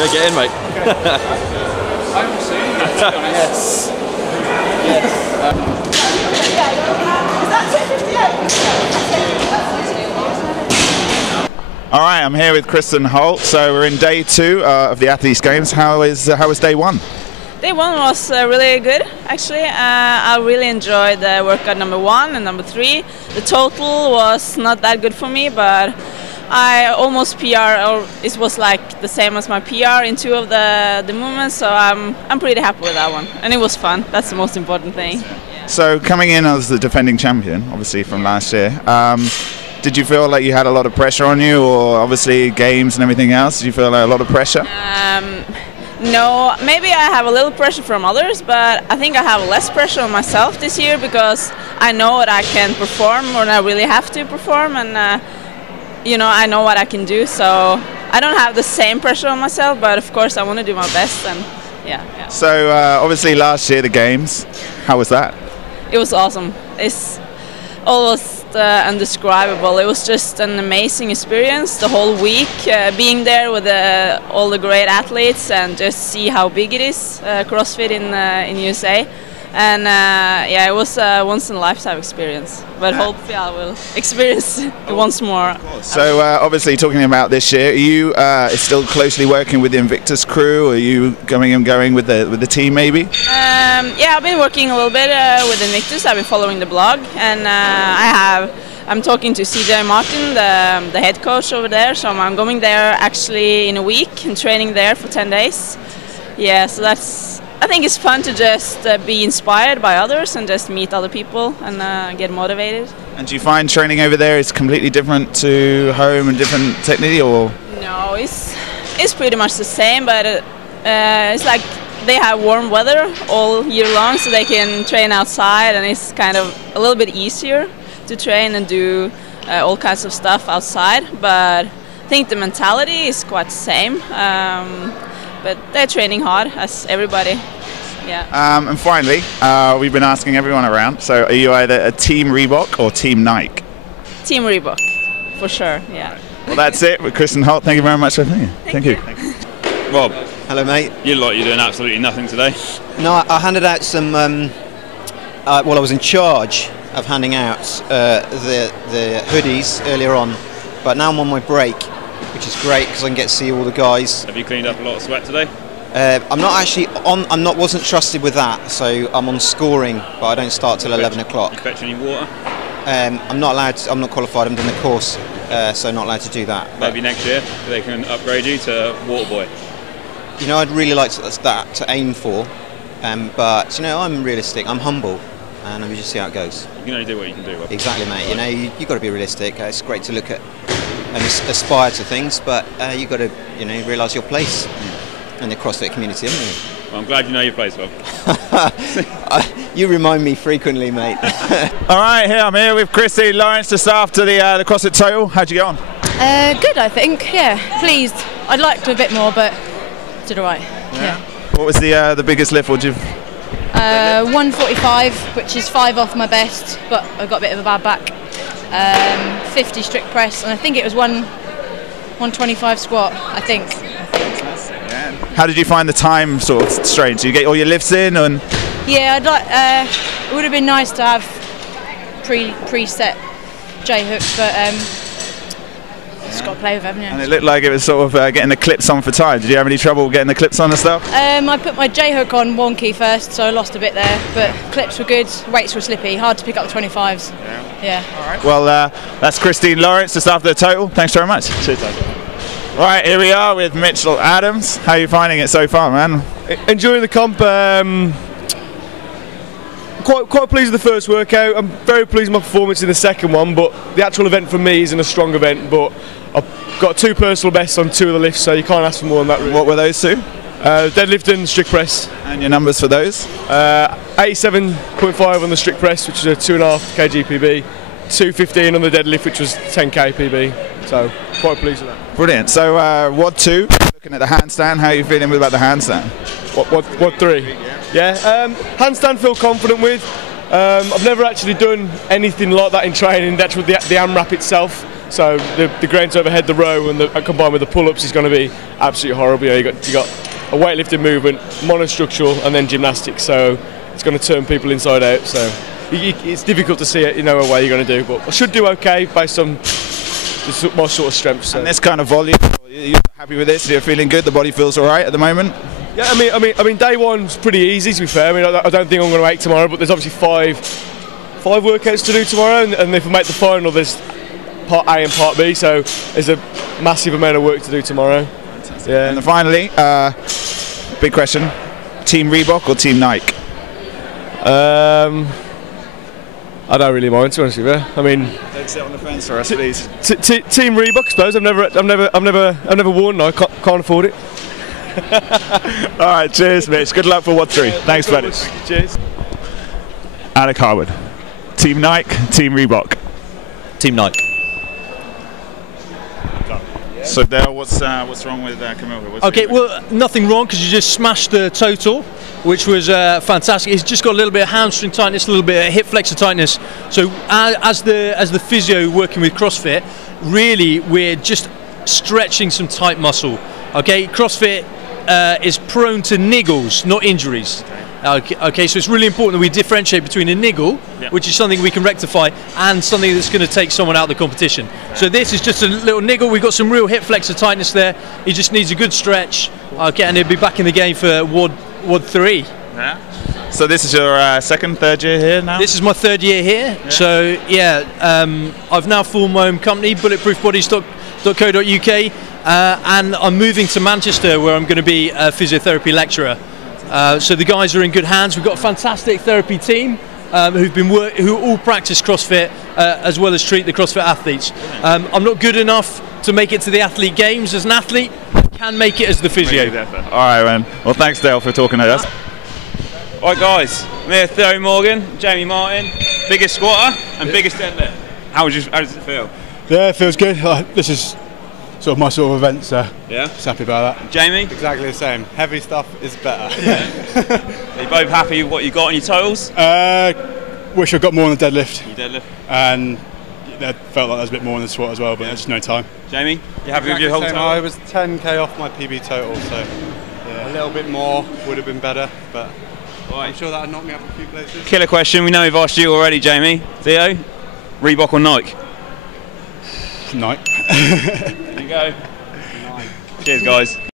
Yeah, get in, mate. I'm seeing that. Yes. All right, I'm here with Kristin Holt. So we're in day 2 of the Athletes Games. How was day 1? Day 1 was really good, actually. I really enjoyed the workout number 1 and number 3. The total was not that good for me, but I almost PR, or it was like the same as my PR in 2 of the movements, so I'm pretty happy with that one. And it was fun. That's the most important thing. Yeah. So coming in as the defending champion, obviously from last year, did you feel like you had a lot of pressure on you, or obviously games and everything else? Did you feel like a lot of pressure? No, maybe I have a little pressure from others, but I think I have less pressure on myself this year because I know what I can perform, or I really have to perform, and you know, I know what I can do. So I don't have the same pressure on myself, but of course I want to do my best, and yeah. So obviously last year the games, how was that? It was awesome. It's almost undescribable. It was just an amazing experience the whole week, being there with all the great athletes and just see how big it is, CrossFit in USA. And yeah, it was a once-in-a-lifetime experience, but hopefully I will experience it once more. So obviously talking about this year, are you still closely working with the Invictus crew, or are you going with the team maybe? Yeah, I've been working a little bit with Invictus. I've been following the blog, and I'm talking to CJ Martin, the head coach over there, so I'm going there actually in a week and training there for 10 days. Yeah, so I think it's fun to just be inspired by others and just meet other people and get motivated. And do you find training over there is completely different to home and different technique, or? No, it's pretty much the same, but it's like they have warm weather all year long, so they can train outside, and it's kind of a little bit easier to train and do all kinds of stuff outside. But I think the mentality is quite the same. But they're training hard, as everybody. Yeah. And finally, we've been asking everyone around. So, are you either a Team Reebok or Team Nike? Team Reebok, for sure. Yeah. Well, that's it with Kristin Holt. Thank you very much for being here. Thank you. Rob. Hello, mate. You look like you're doing absolutely nothing today. No, I handed out some. Well, I was in charge of handing out the hoodies earlier on, but now I'm on my break, which is great because I can get to see all the guys. Have you cleaned up a lot of sweat today? I'm not actually on. wasn't trusted with that, so I'm on scoring, but I don't start till 11 o'clock. You fetch any water? I'm not allowed. I'm not qualified. I'm doing the course, so not allowed to do that. Maybe next year they can upgrade you to water boy. You know, I'd really like that to aim for, but you know, I'm realistic. I'm humble, and we just see how it goes. You can only do what you can do. Rob. Exactly, mate. You know, you got to be realistic. It's great to look at and aspire to things, but you got to, you know, realise your place in the CrossFit community, haven't you? Well, I'm glad you know your place, Rob. You remind me frequently, mate. All right, I'm here with Kristin Lawrence just after the CrossFit Total. How'd you get on? Good, I think. Yeah, pleased. I'd like to a bit more, but did all right. Yeah. What was the biggest lift? What'd you? 145, which is 5 off my best, but I got a bit of a bad back. 50 strict press, and I think it was 125 squat. I think. How did you find the time sort of strange? Did you get all your lifts in? And yeah, I'd like. It would have been nice to have preset J hooks, but just got to play with them. Yeah. And it looked like it was sort of getting the clips on for time. Did you have any trouble getting the clips on and stuff? I put my J hook on wonky first, so I lost a bit there. But clips were good. Weights were slippy. Hard to pick up the 25s. Yeah. All right. Well, that's Kristin Lawrence just after the total. Thanks very much. Cheers. Right, here we are with Mitchell Adams. How are you finding it so far, man? Enjoying the comp. Quite pleased with the first workout. I'm very pleased with my performance in the second one, but the actual event for me isn't a strong event. But I've got 2 personal bests on 2 of the lifts, so you can't ask for more than that. Really. What were those 2? Deadlift and strict press. And your numbers for those? 87.5 on the strict press, which is a 2.5 kg PB. 215 on the deadlift, which was 10k PB. So quite pleased with that. Brilliant. So WOD 2, looking at the handstand, how are you feeling about the handstand? WOD 3? Yeah, handstand feel confident with. I've never actually done anything like that in training, that's with the AMRAP itself. So the ground to overhead the row and combined with the pull-ups is going to be absolutely horrible. You got a weightlifting movement, monostructural, and then gymnastics. So it's going to turn people inside out. So it's difficult to see it, what way you're going to do. But I should do okay based on my sort of strengths. So. And this kind of volume, you're happy with this? You're feeling good? The body feels all right at the moment? Yeah, I mean, day one's pretty easy, to be fair. I don't think I'm going to make tomorrow, but there's obviously five workouts to do tomorrow, and if we make the final, there's part A and part B, so there's a massive amount of work to do tomorrow. Fantastic. Yeah. And then finally, big question: Team Reebok or Team Nike? I don't really mind, to be honest with you. I mean, don't sit on the fence for us, please. Team Reebok, I suppose. I've never worn Nike. Can't afford it. All right, cheers, Mitch. Good luck for Wad 3. Thanks, buddy. Cheers. Alec Harwood. Team Nike, Team Reebok. Team Nike. So Dale, what's wrong with Camille? Okay, well, nothing wrong because you just smashed the total, which was fantastic. He's just got a little bit of hamstring tightness, a little bit of hip flexor tightness. So as the physio working with CrossFit, really we're just stretching some tight muscle. Okay, CrossFit is prone to niggles, not injuries. Okay, so it's really important that we differentiate between a niggle, which is something we can rectify, and something that's going to take someone out of the competition. So this is just a little niggle. We've got some real hip flexor tightness there. He just needs a good stretch. Okay, and he'll be back in the game for Wad 3. Yeah. So this is your third year here now? This is my third year here. Yeah. So yeah, I've now formed my own company, bulletproofbodies.co.uk, and I'm moving to Manchester, where I'm going to be a physiotherapy lecturer. So the guys are in good hands. We've got a fantastic therapy team who all practice CrossFit as well as treat the CrossFit athletes. I'm not good enough to make it to the athlete games as an athlete. I can make it as the physio. All right, man. Well, thanks, Dale, for talking to us. All right, guys. I'm here with Theo Morgan, Jamie Martin, biggest squatter and biggest deadlift. How does it feel? Yeah, it feels good. This is sort of my sort of event, so yeah, just happy about that. Jamie? Exactly the same. Heavy stuff is better. Yeah. Are you both happy with what you got on your totals? Wish I got more on the deadlift. You deadlift? And I felt like there was a bit more on the squat as well, but there's just no time. Jamie, you happy exactly with your whole total? I was 10k off my PB total, so a little bit more would have been better, but I'm sure that would knock me up a few places. Killer question, we know we've asked you already, Jamie. Theo, Reebok or Nike? Nike. There you go. Cheers, guys.